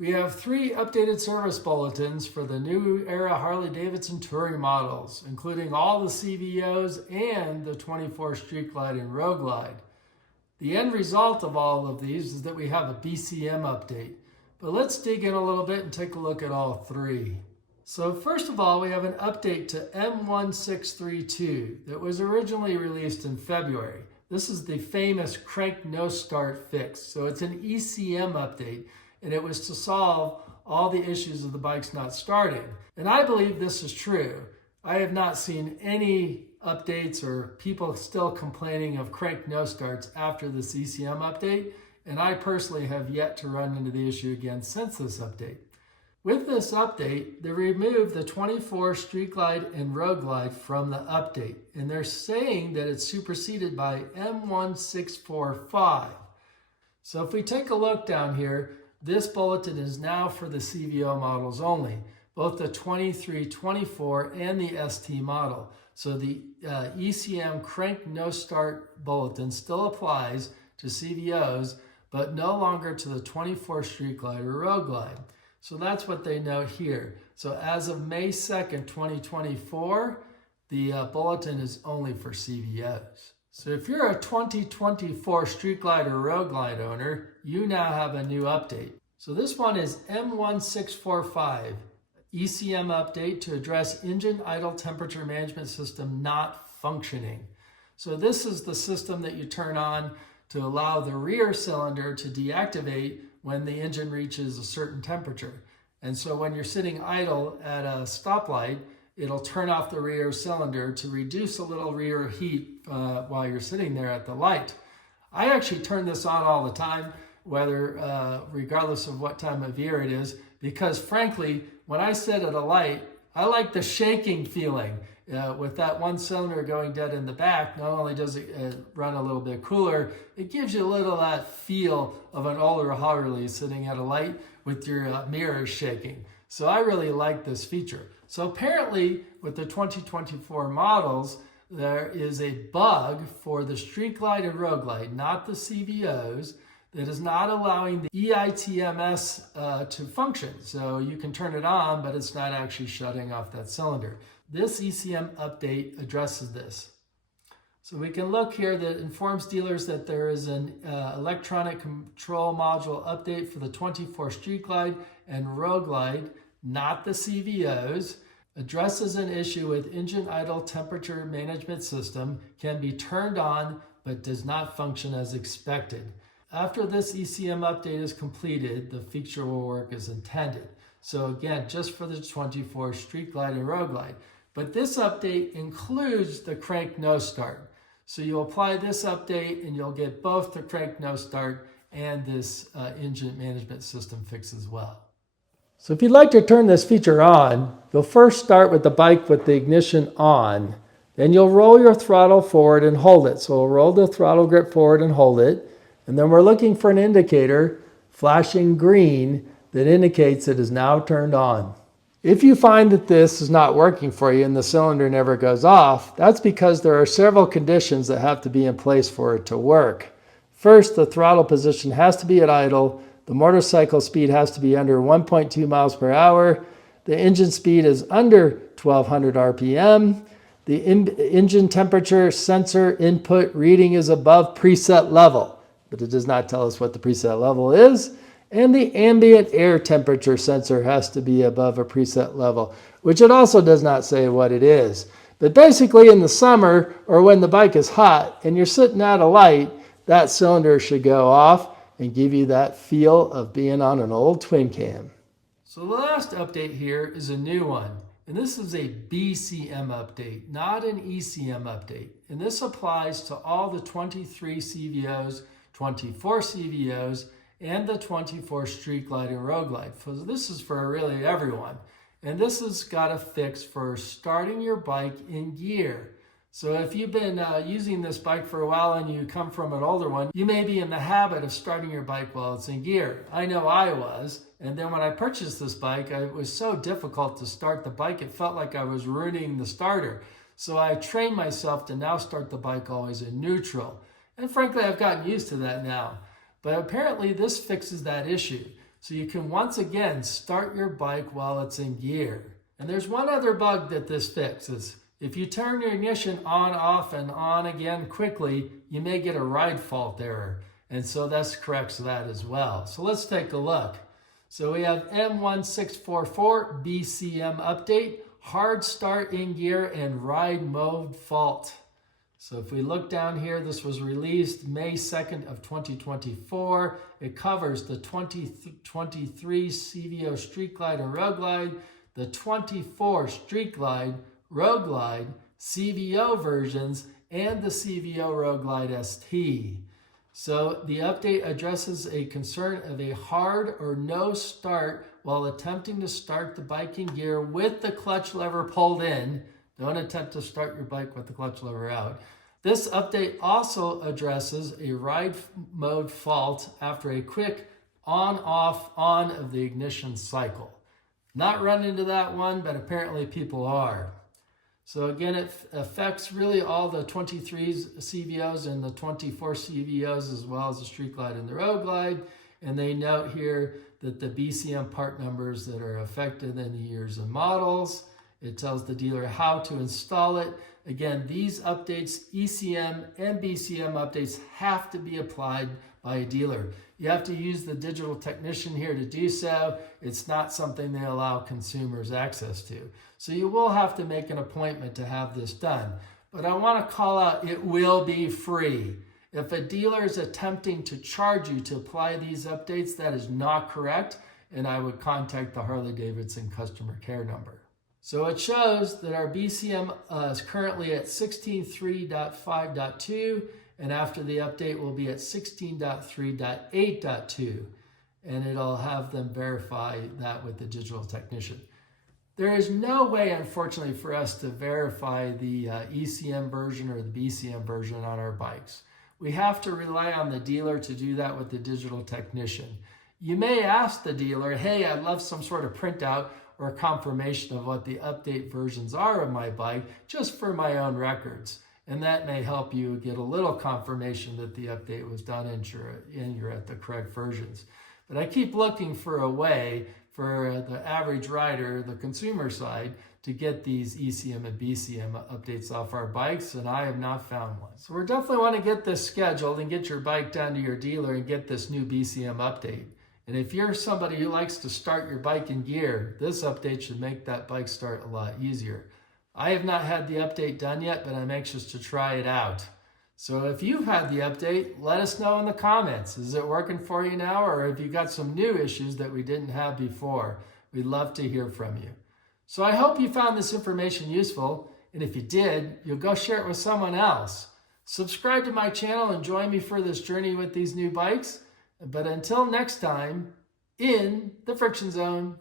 We have 3 updated service bulletins for the new era Harley Davidson touring models, including all the CVOs and the 24 Street Glide and Road Glide. The end result of all of these is that we have a BCM update. But let's dig in a little bit and take a look at all 3. So first of all, we have an update to M1632 that was originally released in February. This is the famous crank no start fix. So it's an ECM update, and it was to solve all the issues of the bikes not starting. And I believe this is true. I have not seen any updates or people still complaining of crank no starts after this ECM update, and I personally have yet to run into the issue again since this update. With this update, they removed the 24 Street Glide and Road Glide from the update, and they're saying that it's superseded by M1645. So if we take a look down here, this bulletin is now for the CVO models only, both the 23, 24, and the ST model. So the ECM crank no start bulletin still applies to CVOs, but no longer to the 24 Street Glide or Road Glide. So that's what they note here. So as of May 2nd, 2024, the bulletin is only for CVOs. So if you're a 2024 Street Glide or Road Glide owner, you now have a new update. So this one is M1645, ECM update to address engine idle temperature management system not functioning. So this is the system that you turn on to allow the rear cylinder to deactivate when the engine reaches a certain temperature. And so when you're sitting idle at a stoplight, it'll turn off the rear cylinder to reduce a little rear heat while you're sitting there at the light. I actually turn this on all the time, regardless of what time of year it is, because frankly, when I sit at a light, I like the shaking feeling. With that one cylinder going dead in the back, not only does it run a little bit cooler, it gives you a little of that feel of an older Harley sitting at a light with your mirrors shaking. So I really like this feature. So apparently with the 2024 models, there is a bug for the Street Glide and Road Glide, not the CVOs, that is not allowing the EITMS to function. So you can turn it on, but it's not actually shutting off that cylinder. This ECM update addresses this. So we can look here that informs dealers that there is an electronic control module update for the 24 Street Glide and Road Glide, not the CVOs, addresses an issue with engine idle temperature management system, can be turned on, but does not function as expected. After this ECM update is completed, the feature will work as intended. So again, just for the 24 Street Glide and Road Glide. But this update includes the crank no start. So you'll apply this update and you'll get both the crank no start and this engine management system fix as well. So if you'd like to turn this feature on, you'll first start with the bike with the ignition on. Then you'll roll your throttle forward and hold it. So we'll roll the throttle grip forward and hold it. And then we're looking for an indicator flashing green that indicates it is now turned on. If you find that this is not working for you and the cylinder never goes off, that's because there are several conditions that have to be in place for it to work. First, the throttle position has to be at idle, the motorcycle speed has to be under 1.2 miles per hour, the engine speed is under 1200 RPM, the engine temperature sensor input reading is above preset level, but it does not tell us what the preset level is. And the ambient air temperature sensor has to be above a preset level, which it also does not say what it is. But basically in the summer or when the bike is hot and you're sitting at a light, that cylinder should go off and give you that feel of being on an old twin cam. So the last update here is a new one. And this is a BCM update, not an ECM update. And this applies to all the 23 CVOs, 24 CVOs, and the 24 Street Glide and Road Glide. So this is for really everyone. And this has got a fix for starting your bike in gear. So if you've been using this bike for a while and you come from an older one, you may be in the habit of starting your bike while it's in gear. I know I was. And then when I purchased this bike, it was so difficult to start the bike. It felt like I was ruining the starter. So I trained myself to now start the bike always in neutral. And frankly, I've gotten used to that now. But apparently this fixes that issue. So you can once again start your bike while it's in gear. And there's one other bug that this fixes. If you turn your ignition on, off, and on again quickly, you may get a ride fault error. And so this corrects that as well. So let's take a look. So we have M1644 BCM update, hard start in gear and ride mode fault. So if we look down here, this was released May 2nd of 2024. It covers the 2023 CVO Street Glide and Road Glide, the 24 Street Glide, Road Glide, CVO versions, and the CVO Road Glide ST. So the update addresses a concern of a hard or no start while attempting to start the bike in gear with the clutch lever pulled in. Don't attempt to start your bike with the clutch lever out. This update also addresses a ride mode fault after a quick on, off, on of the ignition cycle. Not run into that one, but apparently people are. So again, it affects really all the 23 CVOs and the 24 CVOs, as well as the Street Glide and the Road Glide. And they note here that the BCM part numbers that are affected in the years and models. It tells the dealer how to install it. Again, these updates, ECM and BCM updates, have to be applied by a dealer. You have to use the digital technician here to do so. It's not something they allow consumers access to. So you will have to make an appointment to have this done. But I want to call out, it will be free. If a dealer is attempting to charge you to apply these updates, that is not correct, and I would contact the Harley-Davidson customer care number. So it shows that our BCM is currently at 16.3.5.2, and after the update will be at 16.3.8.2, and it'll have them verify that with the digital technician. There is no way, unfortunately, for us to verify the ECM version or the BCM version on our bikes. We have to rely on the dealer to do that with the digital technician. You may ask the dealer, hey, I'd love some sort of printout or confirmation of what the update versions are of my bike, just for my own records. And that may help you get a little confirmation that the update was done and you're at the correct versions. But I keep looking for a way for the average rider, the consumer side, to get these ECM and BCM updates off our bikes, and I have not found one. So we definitely want to get this scheduled and get your bike down to your dealer and get this new BCM update. And if you're somebody who likes to start your bike in gear, this update should make that bike start a lot easier. I have not had the update done yet, but I'm anxious to try it out. So if you've had the update, let us know in the comments. Is it working for you now, or have you got some new issues that we didn't have before? We'd love to hear from you. So I hope you found this information useful, and if you did, you'll go share it with someone else. Subscribe to my channel and join me for this journey with these new bikes. But until next time, in the Friction Zone.